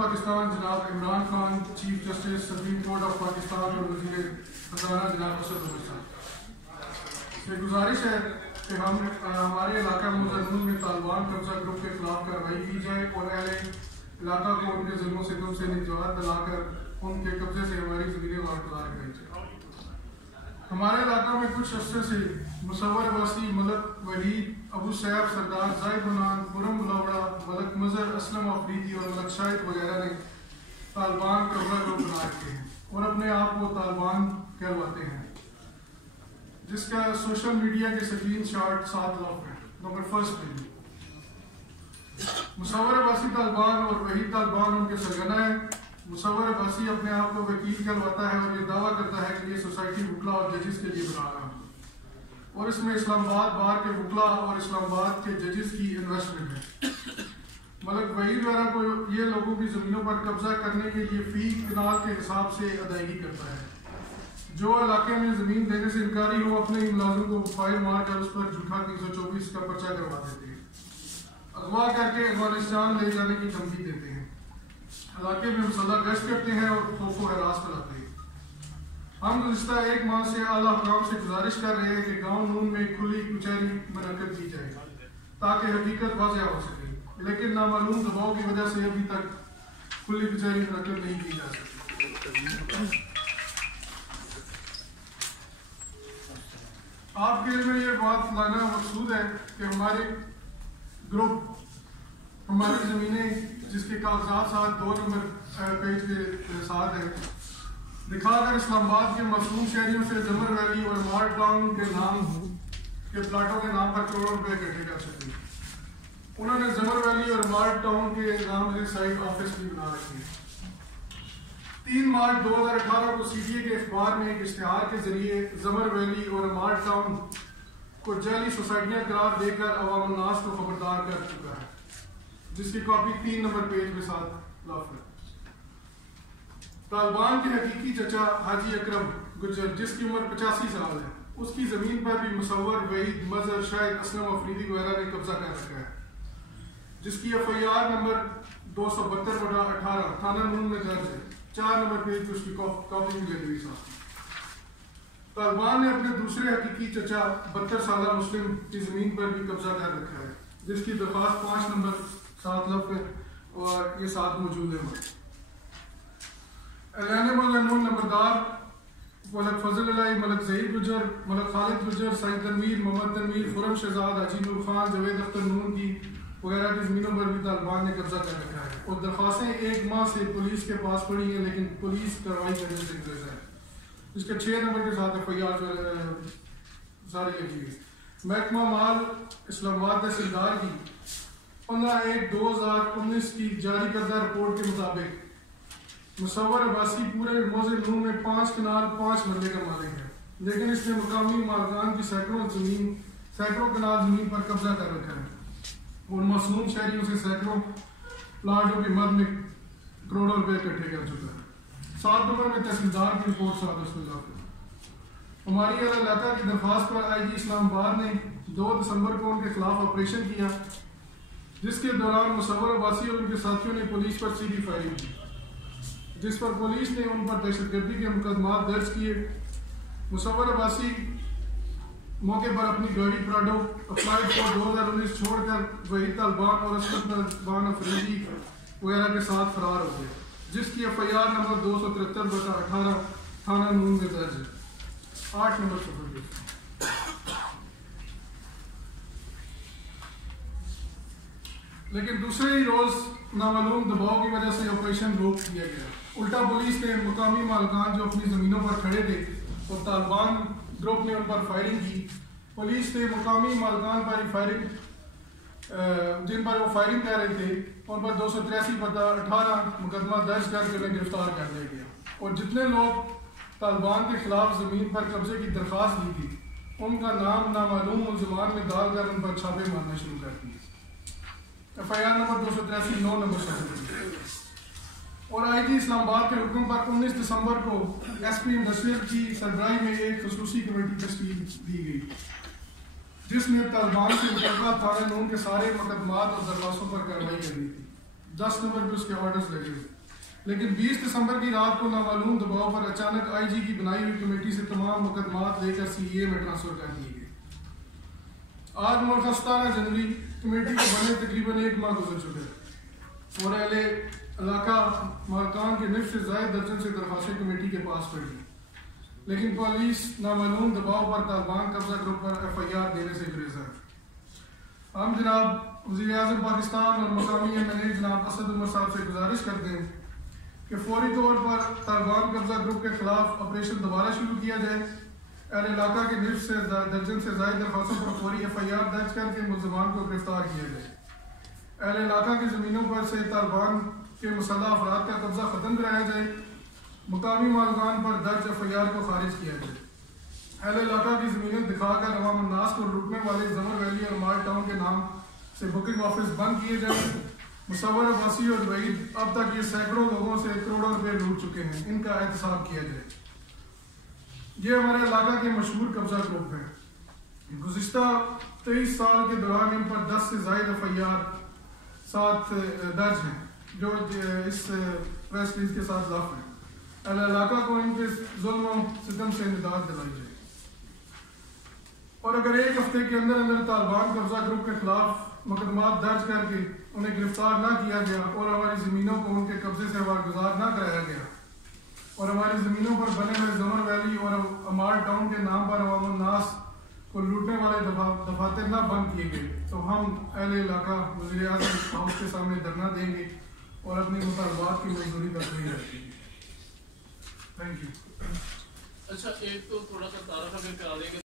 پاکستان جناب Imran Khan, chief justice supreme court of Pakistan اور وزیر خزانہ جناب اسد عمر صاحب سے گزارش ہے کہ ہمارے علاقہ مزنون میں طالبان قبضہ گروپ کے خلاف کارروائی کی جائے اور اہل علاقہ کو ان کے ظلم و ستم سے نجات دلا کر ان کے قبضے سے ہماری زمینیں واگزار کرائی جائے۔ ہمارے علاقہ میں کچھ عرصے سے مصور عباسی، ملک وحید، ابو سیف، سردار زاہد منان، خرم ملاوڑہ، ملک مظہر، اسلم آفریدی اور ملک شاہد وغیرہ نے طالبان قبضہ گروپ بنا رکھے ہیں اور اپنے آپ کو طالبان کہلواتے ہیں، جس کا سوشل میڈیا کے سکرین شاٹ ساتھ لاف ہے۔ نمبر فرسٹ پہ مصور عباسی طالبان اور وحید طالبان ان کے سرگنا ہے۔ مصور عباسی اپنے آپ کو وکیل کہلواتا ہے اور یہ دعویٰ کرتا ہے کہ یہ سوسائٹی وکلا اور ججز کے لیے بنا رہا ہے اور اس میں اسلام آباد بار کے وکلا اور اسلام آباد کے ججز کی انویسٹمنٹ ہے۔ ملک وحید وغیرہ کو یہ لوگوں کی زمینوں پر قبضہ کرنے کے لیے فی کنال کے حساب سے ادائیگی کرتا ہے۔ جو علاقے میں زمین دینے سے انکاری ہو اپنے ہی ملازم کو فائل مار کر اس پر جھوٹا 324 کا پرچہ کروا دیتے ہیں، اغوا کر کے افغانستان لے جانے کی دھمکی دیتے ہیں، علاقے میں مسلح گشت کرتے ہیں اور خوف و ہراس پھیلاتے ہیں۔ ہم گزشتہ ایک ماہ سے اعلیٰ حکام سے گزارش کر رہے ہیں کہ گاؤں نون میں کھلی کچہری منعقد کی جائے تاکہ حقیقت واضح ہو سکے، لیکن نامعلوم دباؤ کی وجہ سے ابھی تک کھلی کچہری منعقد نہیں کی جا سکتی۔ آپ کے لیے یہ بات لانا مقصود ہے کہ ہمارے گروپ ہماری زمینیں جس کے کاغذات ساتھ 2 نمبر پیج کے ساتھ ہے، دکھا کر اسلام آباد کے معصوم شہریوں سے زمر ویلی اور مار ٹاؤن کے نام کے پلاٹوں کے نام پر کروڑوں روپے اکٹھے کر سکتے۔ انہوں نے زمر ویلی اور مار ٹاؤن کے نام سے سائٹ آفس بھی بنا رکھے ہیں۔ 3 مارچ 2018 کو سی ٹی اے کے اخبار میں ایک اشتہار کے ذریعے زمر ویلی اور مار ٹاؤن کو جعلی سوسائٹیاں قرار دے کر عوام الناس کو خبردار کر چکا ہے، جس کی کاپی 3 نمبر پیج کے ساتھ لاف ہے۔ طالبان کے حقیقی چچا حاجی اکرم گجر، جس کی عمر 85 سال ہے، اس کی زمین پر بھی مصور، وحید، مظہر، شاہد، اسلم آفریدی وغیرہ نے قبضہ کر رکھا ہے، جس کی ایف آئی آر نمبر 272/18 تھانہ نون میں درج ہے۔ 4 نمبر پیج کی اس کی کاپی ملے گی ساتھ۔ طالبان نے اپنے دوسرے حقیقی چچا 72 سالہ مسلم کی زمین پر بھی قبضہ کر رکھا ہے، جس کی درخواست 5 نمبر 7 لف ہے اور یہ ساتھ موجود ہے۔ اعلان مزنون نمبردار ملک فضل علی، ملک ظہیر گجر، ملک خالد گجر، سعید تنویر، محمد تنویر، خرم شہزاد، حاجی نور خان، جاوید اختر نون کی وغیرہ کی زمینوں پر بھی طالبان نے قبضہ کر رکھا ہے اور درخواستیں 1 ماہ سے پولیس کے پاس پڑی ہیں، لیکن پولیس کارروائی کرنے سے گریز ہے۔ اس کے 6 نمبر کے ساتھ ایف آئی آر ساری لگی ہوئی۔ محکمہ مال اسلام آباد تحصیلدار کی 15/1/2019 کی جاری کردہ رپورٹ کے مطابق مصور عباسی پورے موضع نون میں 5 کنال 5 مرلے کا مالک ہے، لیکن اس نے مقامی مالکان کی سینکڑوں کنال زمین پر قبضہ کر رکھا ہے اور معصوم شہریوں سے سینکڑوں پلاٹوں کی مد میں کروڑوں روپے اکٹھے کر چکا ہے۔ 7 نمبر میں تحصیلدار کی رپورٹ ساتھ اس میں ہماری اعلیٰ علاقہ کی درخواست پر آئی جی اسلام آباد نے 2 دسمبر کو ان کے خلاف آپریشن کیا، جس کے دوران مصور عباسی اور ان کے ساتھیوں نے پولیس پر سیدھی فائرنگ کی، جس پر پولیس نے ان پر دہشت گردی کے مقدمات درج کیے۔ مصور عباسی موقع پر اپنی گاڑی پراڈو اپلائیڈ کو 2019 چھوڑ کر وحید طالبان اور اسد طالبان افریدی وغیرہ کے ساتھ فرار ہو گئے، جس کی ایف آئی آر نمبر 273/18 تھانہ نون میں درج ہے۔ 8 نمبر سفر۔ لیکن دوسرے ہی روز نامعلوم دباؤ کی وجہ سے آپریشن روک دیا گیا۔ الٹا پولیس نے مقامی مالکان جو اپنی زمینوں پر کھڑے تھے اور طالبان گروپ نے ان پر فائرنگ کی، پولیس نے مقامی مالکان پر فائرنگ جن پر وہ فائرنگ کر رہے تھے ان پر 283/18 مقدمہ درج کر کے انہیں گرفتار کر لیا گیا اور جتنے لوگ طالبان کے خلاف زمین پر قبضے کی درخواست دی تھی ان کا نام نامعلوم ملزمان میں ڈال کر ان پر چھاپے مارنا شروع کر دیے۔ F I R number 283 9 number سے اور آئی جی اسلام آباد کے حکم پر 19 دسمبر کو ایس پی انڈسٹریل کی سربراہی میں ایک خصوصی کمیٹی تشکیل دی گئی، جس نے طالبان سے متعلقہ تھانہ نون کے سارے مقدمات اور درخواستوں پر کارروائی کرنی تھی۔ 10 نمبر پہ اس کے آرڈرز لگے ہوئے. لیکن 20 دسمبر کی رات کو نامعلوم دباؤ پر اچانک آئی جی کی بنائی ہوئی کمیٹی سے تمام مقدمات لے کر سی اے میں ٹرانسفر کر دیے گئے. آج ملک 17 جنوری کمیٹی کو بنے تقریباً 1 ماہ گزر چکے اور اہل علاقہ مالکان کے نصف سے زائد درجن سے درخواستیں کمیٹی کے پاس پڑی، لیکن پولیس نامعلوم دباؤ پر طالبان قبضہ گروپ پر ایف آئی آر دینے سے گریز ہے. ہم جناب وزیر اعظم پاکستان اور مقامی ایم این اے جناب اسد عمر صاحب سے گزارش کرتے ہیں کہ فوری طور پر طالبان قبضہ گروپ کے خلاف آپریشن دوبارہ شروع کیا جائے. اہل علاقہ کے نصف سے درجن سے زائد درخواستوں پر فوری ایف آئی آر درج کر کے ملزمان کو گرفتار کیا جائے. اہل علاقہ کی زمینوں پر سے طالبان کے مسلح افراد کا قبضہ ختم کرایا جائے. مقامی مالکان پر درج ایف آئی آر کو خارج کیا جائے. اہل علاقہ کی زمینیں دکھا کر عوام الناس کو لوٹنے والے زمر ویلی اور مال ٹاؤن کے نام سے بکنگ آفس بند کیے جائیں. مصور عباسی اور وحید اب تک یہ سینکڑوں لوگوں سے کروڑوں روپے لوٹ چکے ہیں، ان کا احتساب کیا جائے. یہ ہمارے علاقہ کے مشہور قبضہ گروپ ہیں. گزشتہ 23 سال کے دوران ان پر 10 سے زائد ایف آئی آر ساتھ درج ہیں جو اس پریس ریلیز کے ساتھ ضافہ ہیں. اہل علاقہ کو ان کے ظلم و ستم سے نجات دلائی جائے. اور اگر 1 ہفتے کے اندر طالبان قبضہ گروپ کے خلاف مقدمات درج کر کے انہیں گرفتار نہ کیا گیا اور ہماری زمینوں کو ان کے قبضے سے واگزار نہ کرایا گیا اور ہماری زمینوں پر بنے ہوئے زمر ویلی اور امار ٹاؤن کے نام پر عوام الناس کو لوٹنے والے دفاتر نہ بند کیے گئے تو ہم اہل علاقہ وزیر اعظم ہاؤس کے سامنے دھرنا دیں گے اور اپنی مطالبات کی منظوری تقریر رکھیں گے. Thank you. اچھا ایک تو تھوڑا سا تعارف اگر کرا دیں گے.